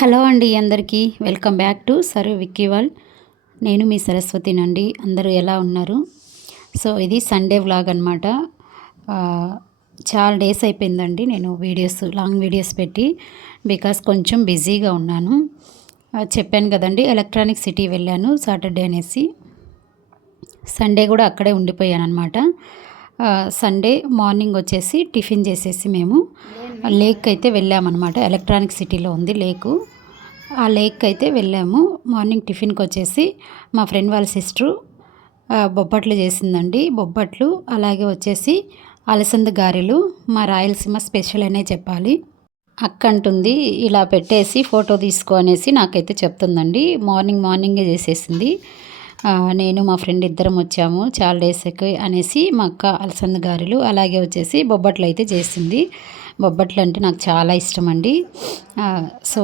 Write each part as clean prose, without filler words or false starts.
Hello అండి, అందరికీ welcome back to sir Vicky world. నేను మీ సరస్వతినండి. అందరూ ఎలా ఉన్నారు? సో ఇది సండే వ్లాగ్ అనమాట. చాలా డేస్ అయిపోయిందండి నేను లాంగ్ వీడియోస్ పెట్టి, బికాస్ కొంచెం బిజీగా ఉన్నాను. చెప్పాను కదండి, ఎలక్ట్రానిక్ సిటీ వెళ్ళాను సాటర్డే అనేసి. సండే కూడా అక్కడే ఉండిపోయాను అనమాట. సండే మార్నింగ్ వచ్చేసి టిఫిన్ చేసేసి మేము లేక్ అయితే వెళ్ళామన్నమాట. ఎలక్ట్రానిక్ సిటీలో ఉంది లేకు. ఆ లేక్ అయితే వెళ్ళాము. మార్నింగ్ టిఫిన్కి వచ్చేసి మా ఫ్రెండ్ వాళ్ళ సిస్టరు బొబ్బట్లు చేసిందండి. బొబ్బట్లు అలాగే వచ్చేసి అలసంద గారెలు, మా రాయలసీమ స్పెషల్ అనే చెప్పాలి. అక్క అంటుంది ఇలా పెట్టేసి ఫోటో తీసుకో అనేసి నాకైతే చెప్తుందండి. మార్నింగే చేసేసింది. నేను మా ఫ్రెండ్ ఇద్దరం వచ్చాము చాలా డేస్కి అనేసి. మా అక్క అలసంద గారెలు అలాగే వచ్చేసి బొబ్బట్లు అయితే చేసింది. బొబ్బట్లు అంటే నాకు చాలా ఇష్టం అండి. సో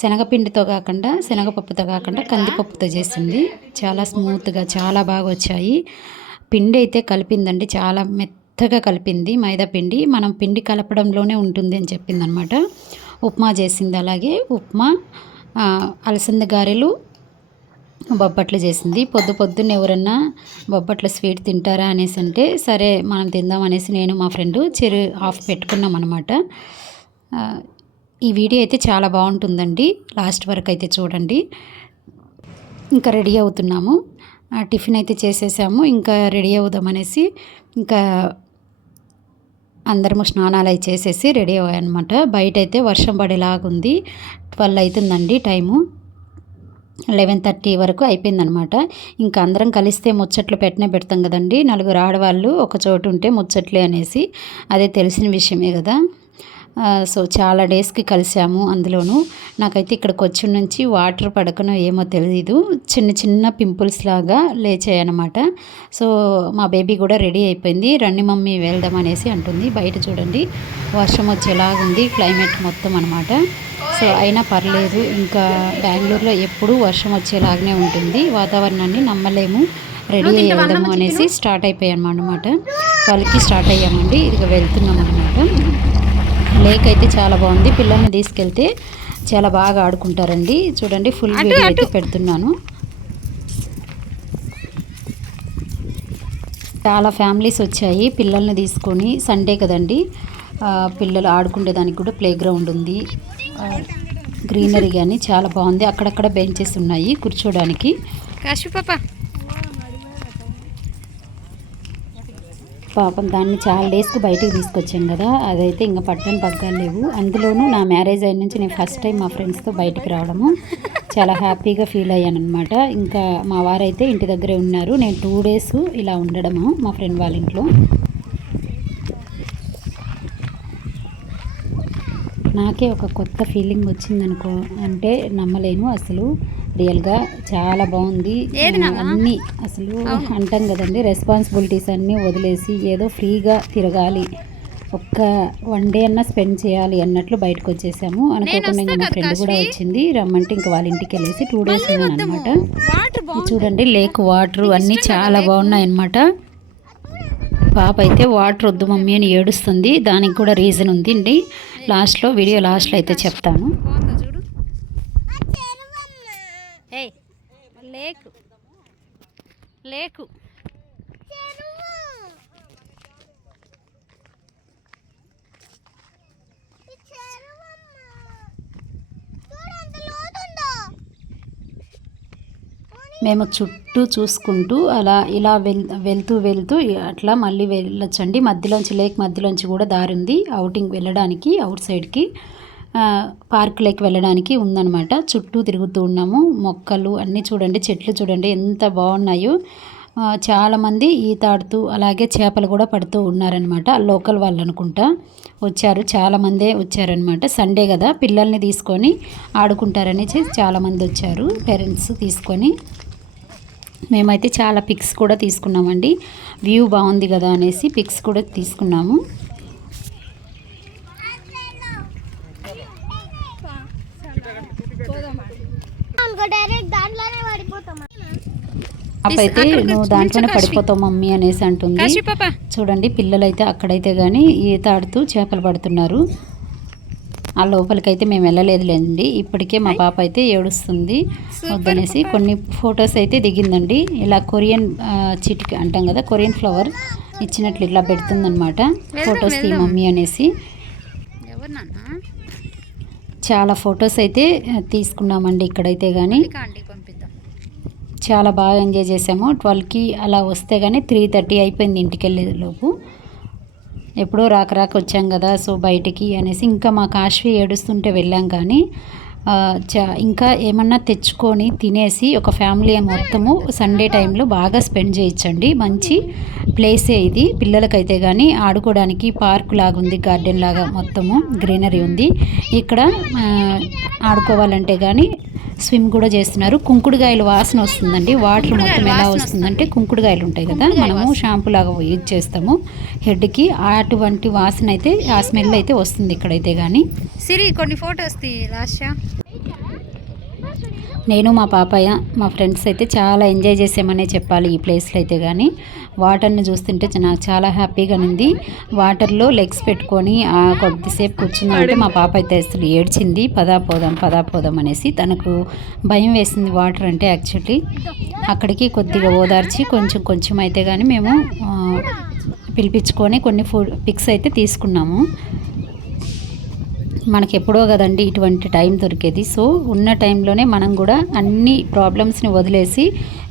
శనగపిండితో కాకుండా, శనగపప్పుతో కాకుండా కందిపప్పుతో చేసింది. చాలా స్మూత్గా చాలా బాగా వచ్చాయి. పిండి అయితే కలిపిందండి, చాలా మెత్తగా కలిపింది. మైదా పిండి మనం పిండి కలపడంలోనే ఉంటుంది అని చెప్పింది అనమాట. ఉప్మా చేసింది. అలాగే ఉప్మా, అలసంద గారెలు, బొబ్బట్లు చేసింది. పొద్దున్నే ఎవరన్నా బొబ్బట్ల స్వీట్ తింటారా అనేసి అంటే సరే మనం తిందాం అనేసి నేను మా ఫ్రెండ్ హాఫ్ పెట్టుకున్నాం అనమాట. ఈ వీడియో అయితే చాలా బాగుంటుందండి, లాస్ట్ వరకు అయితే చూడండి. ఇంకా రెడీ అవుతున్నాము. టిఫిన్ అయితే చేసేసాము, ఇంకా రెడీ అవుదాం అనేసి ఇంకా అందరము స్నానాలు అవి చేసేసి రెడీ అయ్యాయన్నమాట. బయట అయితే వర్షం పడేలాగుంది. 12 అవుతుందండి టైము. 11:30 వరకు అయిపోయిందనమాట. ఇంకా అందరం కలిస్తే ముచ్చట్లు పెడతాం కదండి. నలుగురు ఆడవాళ్ళు ఒక చోటు ఉంటే ముచ్చట్లే అనేసి, అదే తెలిసిన విషయమే కదా. సో చాలా డేస్కి కలిసాము. అందులోనూ నాకైతే ఇక్కడికి వచ్చి నుంచి వాటర్ పడకనో ఏమో తెలీదు, చిన్న పింపుల్స్ లాగా లేచాయన్నమాట. సో మా బేబీ కూడా రెడీ అయిపోయింది. రండి మమ్మీ వెళ్దాం అనేసి అంటుంది. బయట చూడండి వర్షం వచ్చేలాగుంది క్లైమేట్ మొత్తం అనమాట. సో అయినా పర్లేదు, ఇంకా బెంగళూరులో ఎప్పుడూ వర్షం వచ్చేలాగానే ఉంటుంది. వాతావరణాన్ని నమ్మలేము. రెడీ వెళ్దాము అనేసి స్టార్ట్ అయిపోయాము అనమాట. వాళ్ళకి స్టార్ట్ అయ్యామండి. ఇదిగో వెళ్తున్నాం అనమాట. లేక్ అయితే చాలా బాగుంది. పిల్లల్ని తీసుకెళ్తే చాలా బాగా ఆడుకుంటారండి. చూడండి ఫుల్ వీడియో అయితే పెడుతున్నాను. చాలా ఫ్యామిలీస్ వచ్చాయి పిల్లల్ని తీసుకొని. సండే కదండి, పిల్లలు ఆడుకునేదానికి కూడా ప్లే గ్రౌండ్ ఉంది. గ్రీనరీ కానీ చాలా బాగుంది. అక్కడక్కడ బెంచెస్ ఉన్నాయి కూర్చోడానికి. పాపం దాన్ని చాలా డేస్కి బయటికి తీసుకొచ్చాం కదా, అదైతే ఇంకా పట్టని పగ్గాలు లేవు. అందులోనూ నా మ్యారేజ్ అయిన నుంచి నేను ఫస్ట్ టైం మా ఫ్రెండ్స్తో బయటికి రావడము చాలా హ్యాపీగా ఫీల్ అయ్యాను అనమాట. ఇంకా మా వారైతే ఇంటి దగ్గరే ఉన్నారు. నేను 2 డేస్ ఇలా ఉండడము మా ఫ్రెండ్ వాళ్ళ ఇంట్లో. నాకే ఒక కొత్త ఫీలింగ్ వచ్చిందనుకో, అంటే నమ్మలేను అసలు. రియల్గా చాలా బాగుంది. అన్నీ అసలు అంటాం కదండి, రెస్పాన్సిబిలిటీస్ అన్నీ వదిలేసి ఏదో ఫ్రీగా తిరగాలి, ఒక్క 1 డే అన్నా స్పెండ్ చేయాలి అన్నట్లు బయటకు వచ్చేసాము. అనుకోకుండా ఇంకా మా ఫ్రెండ్ కూడా వచ్చింది, రమ్మంటే ఇంకా వాళ్ళ ఇంటికి వెళ్ళేసి 2 డేస్ ఉన్నాను అనమాట. చూడండి లేక్ వాటర్ అన్నీ చాలా బాగున్నాయి అన్నమాట. పాప అయితే వాటర్ వద్దు మమ్మీ అని ఏడుస్తుంది. దానికి కూడా రీజన్ ఉంది అండి, వీడియో లాస్ట్లో అయితే చెప్తాను. లేకు మేము చుట్టూ చూసుకుంటూ ఇలా వెళ్తూ అట్లా మళ్ళీ వెళ్ళొచ్చండి. లేక్ మధ్యలోంచి కూడా దారి ఉంది అవుటింగ్ వెళ్ళడానికి, అవుట్ సైడ్కి పార్కులోకి వెళ్ళడానికి ఉందన్నమాట. చుట్టూ తిరుగుతూ ఉన్నాము. మొక్కలు అన్నీ చూడండి, చెట్లు చూడండి ఎంత బాగున్నాయో. చాలామంది ఈత ఆడుతూ అలాగే చేపలు కూడా పడుతూ ఉన్నారనమాట. లోకల్ వాళ్ళు అనుకుంటా వచ్చారు, చాలామందే వచ్చారనమాట. సండే కదా పిల్లల్ని తీసుకొని ఆడుకుంటారనేసి చాలామంది వచ్చారు పేరెంట్స్ తీసుకొని. మేమైతే చాలా పిక్స్ కూడా తీసుకున్నామండి. వ్యూ బాగుంది కదా అనేసి పిక్స్ కూడా తీసుకున్నాము. అయితే నువ్వు దాంట్లోనే పడిపోతావు మమ్మీ అనేసి అంటుంది. చూడండి పిల్లలైతే అక్కడైతే కానీ ఈత ఆడుతూ చేపలు పడుతున్నారు. ఆ లోపలికైతే మేము వెళ్ళలేదులేండి. ఇప్పటికే మా పాప అయితే ఏడుస్తుంది వద్దనేసి. కొన్ని ఫొటోస్ అయితే దిగిందండి. ఇలా కొరియన్ చిటిక అంటాం కదా, కొరియన్ ఫ్లవర్ ఇచ్చినట్లు ఇట్లా పెడుతుందనమాట. ఫొటోస్ తీ మమ్మీ అనేసి చాలా ఫొటోస్ అయితే తీసుకున్నామండి ఇక్కడైతే. కానీ చాలా బాగా ఎంజాయ్ చేసాము. 12కి అలా వస్తే కానీ 3:30 అయిపోయింది ఇంటికి వెళ్ళేలోపు. ఎప్పుడో రాక వచ్చాం కదా, సో బయటికి అనేసి ఇంకా మా కాశ్వి ఏడుస్తుంటే వెళ్ళాం. కానీ ఇంకా ఏమన్నా తెచ్చుకొని తినేసి ఒక ఫ్యామిలీ మొత్తము సండే టైంలో బాగా స్పెండ్ చేయొచ్చండి. మంచి ప్లేసే ఇది పిల్లలకైతే. కానీ ఆడుకోవడానికి పార్క్ లాగా ఉంది, గార్డెన్ లాగా మొత్తము గ్రీనరీ ఉంది. ఇక్కడ ఆడుకోవాలంటే కానీ స్విమ్ కూడా చేస్తున్నారు. కుంకుడుకాయలు వాసన వస్తుందండి. వాటర్ మొత్తం ఎలా వస్తుందంటే, కుంకుడుకాయలు ఉంటాయి కదా, మనము షాంపూ లాగా యూజ్ చేస్తాము హెడ్కి, అటువంటి వాసన అయితే, ఆ స్మెల్ అయితే వస్తుంది ఇక్కడైతే. కానీ సిరి కొన్ని ఫొటోస్ తీ లాస్యా. నేను మా పాపయ్య మా ఫ్రెండ్స్ అయితే చాలా ఎంజాయ్ చేసామనే చెప్పాలి ఈ ప్లేస్లో అయితే. కానీ వాటర్ని చూస్తుంటే నాకు చాలా హ్యాపీగా ఉంది. వాటర్లో లెగ్స్ పెట్టుకొని కొద్దిసేపు కూర్చుందంటే మా పాప అయితే అసలు ఏడ్చింది. పదా పోదాం అనేసి. తనకు భయం వేసింది వాటర్ అంటే యాక్చువల్లీ. అక్కడికి కొద్దిగా ఓదార్చి కొంచెం అయితే కానీ మేము పిలిపించుకొని కొన్ని పిక్స్ అయితే తీసుకున్నాము. మనకి ఎప్పుడో కదండి ఇటువంటి టైం దొరికేది. సో ఉన్న టైంలోనే మనం కూడా అన్ని ప్రాబ్లమ్స్ని వదిలేసి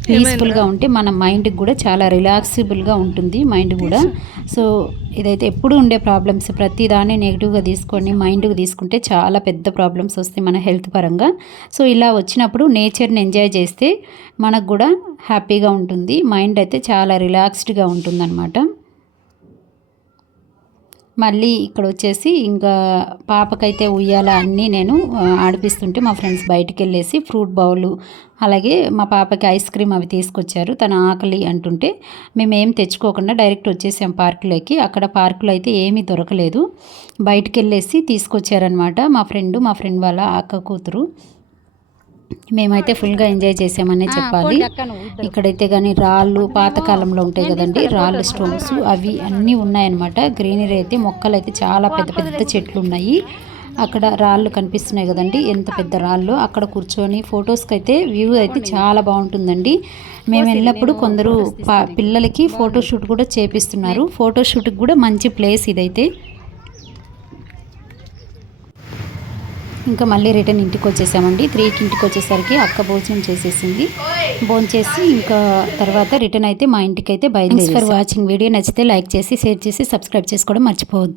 పీస్ఫుల్గా ఉంటే మన మైండ్కి కూడా చాలా రిలాక్సిబుల్గా ఉంటుంది మైండ్ కూడా. సో ఇదైతే ఎప్పుడు ఉండే ప్రాబ్లమ్స్ ప్రతి దాన్ని నెగిటివ్గా తీసుకొని మైండ్కి తీసుకుంటే చాలా పెద్ద ప్రాబ్లమ్స్ వస్తాయి మన హెల్త్ పరంగా. సో ఇలా వచ్చినప్పుడు నేచర్ని ఎంజాయ్ చేస్తే మనకు కూడా హ్యాపీగా ఉంటుంది. మైండ్ అయితే చాలా రిలాక్స్డ్గా ఉంటుందన్నమాట. మళ్ళీ ఇక్కడ వచ్చేసి ఇంకా పాపకైతే ఉయ్యాల అన్నీ నేను ఆడిపిస్తుంటే మా ఫ్రెండ్స్ బయటికి వెళ్ళేసి ఫ్రూట్ బౌలు, అలాగే మా పాపకి ఐస్ క్రీమ్ అవి తీసుకొచ్చారు. తన ఆకలి అంటుంటే మేము ఏం తెచ్చుకోకుండా డైరెక్ట్ వచ్చేసాం పార్కులోకి. అక్కడ పార్కులో అయితే ఏమీ దొరకలేదు. బయటికి వెళ్ళేసి తీసుకొచ్చారనమాట మా ఫ్రెండ్ వాళ్ళ అక్క కూతురు. మేమైతే ఫుల్గా ఎంజాయ్ చేసామనే చెప్పాలి. ఇక్కడైతే కానీ రాళ్ళు పాతకాలంలో ఉంటాయి కదండి, రాళ్ళు స్టోన్స్ అవి అన్నీ ఉన్నాయన్నమాట. గ్రీనరీ అయితే మొక్కలు అయితే చాలా పెద్ద చెట్లు ఉన్నాయి. అక్కడ రాళ్ళు కనిపిస్తున్నాయి కదండి, ఎంత పెద్ద రాళ్ళు. అక్కడ కూర్చొని ఫొటోస్కి అయితే వ్యూ అయితే చాలా బాగుంటుందండి. మేము వెళ్ళినప్పుడు కొందరు పిల్లలకి ఫోటోషూట్ కూడా చేపిస్తున్నారు. ఫోటోషూట్కి కూడా మంచి ప్లేస్ ఇదైతే. ఇంకా మళ్ళీ రిటర్న్ ఇంటికి వచ్చేసామండి. 3కి ఇంటికి వచ్చేసరికి అక్క భోజనం చేసేసింది. భోంచేసి ఇంకా తర్వాత రిటర్న్ అయితే మా ఇంటికి అయితే బయలుదేరి. For watching. వీడియో నచ్చితే లైక్ చేసి షేర్ చేసి సబ్స్క్రైబ్ చేసుకోవడం మర్చిపోవద్దు.